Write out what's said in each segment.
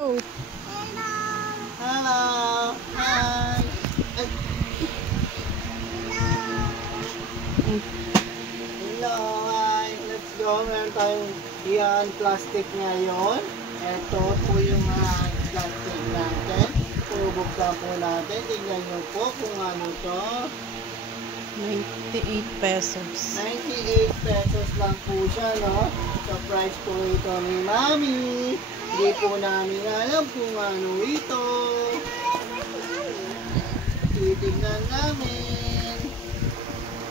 Oh. Hello. Hi. Hello. Hi. Let's go. Meron tayong yan plastic ngayon. Ito po yung plastic natin. Bubuksan po natin. Tingnan nyo po kung ano to. 98 pesos. 98 pesos lang po siya, no? Surprise po ito ni Mami. Hindi po namin alam kung ano ito. Titignan namin.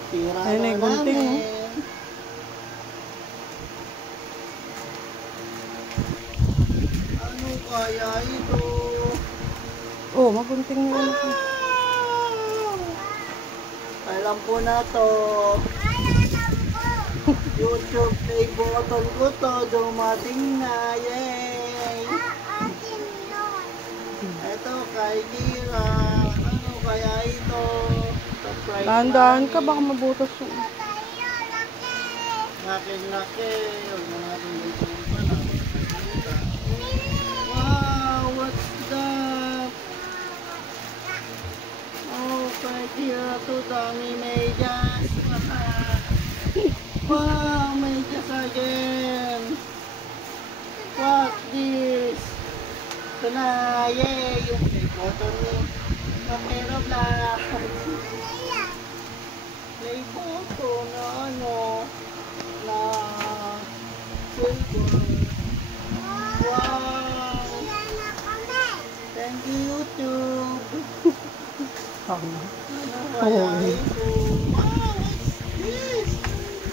Tira Ayun, na ay gunting, namin. Ano kaya ito? Oh, magunting na ano ko. Alam po na to. YouTube play button ko to. Dumating na. Yay! Ito kay Kira. Ano kaya ito? Surprise Dahan-dahan ka, namin. baka mabutas yung... Laki-laki. Huwag na natin dito yung pala. Wow! What's that? Oh, kay Kira to. Dami medyas. Wow! Medyas again. What's this? Ito na. Yay! Yung play button ni Kapero Black. Play button na ano? Na silver. Wow! Thank you, YouTube. Tama. Ano kaya Oh. ito? Wow! What's this?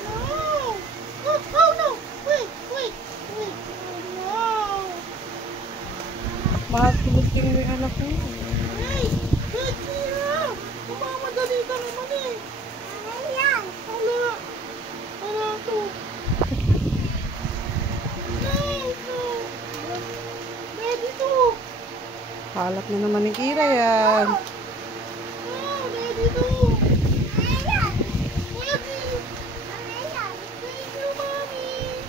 Wow! Oh no! Wait! Wow! Bakit gunting mo yung anak ko? Hey! Hey, Kira! Kumamadali ka naman eh! Wala! Wala to! No! Ready to! Kalat na naman ni Kira yan. Oh, ready to! Ready! Thank you, Mommy!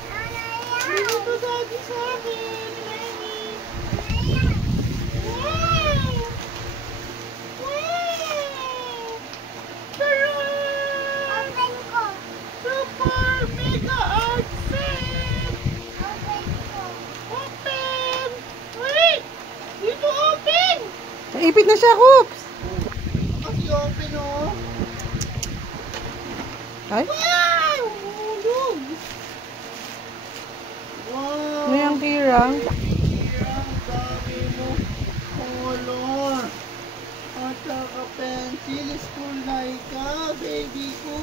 Bili to Daddy sa akin! Ready! Wow! Wow! Tara! Super mega art set! Open! Wait! Dito open! Naipit na siya, Hoops! Kasi open oh! Ay? Wow! Hulog! Wow! Ano yung Kira? Kira, ang dami mo color! At saka pencil, school na ikaw, baby ko!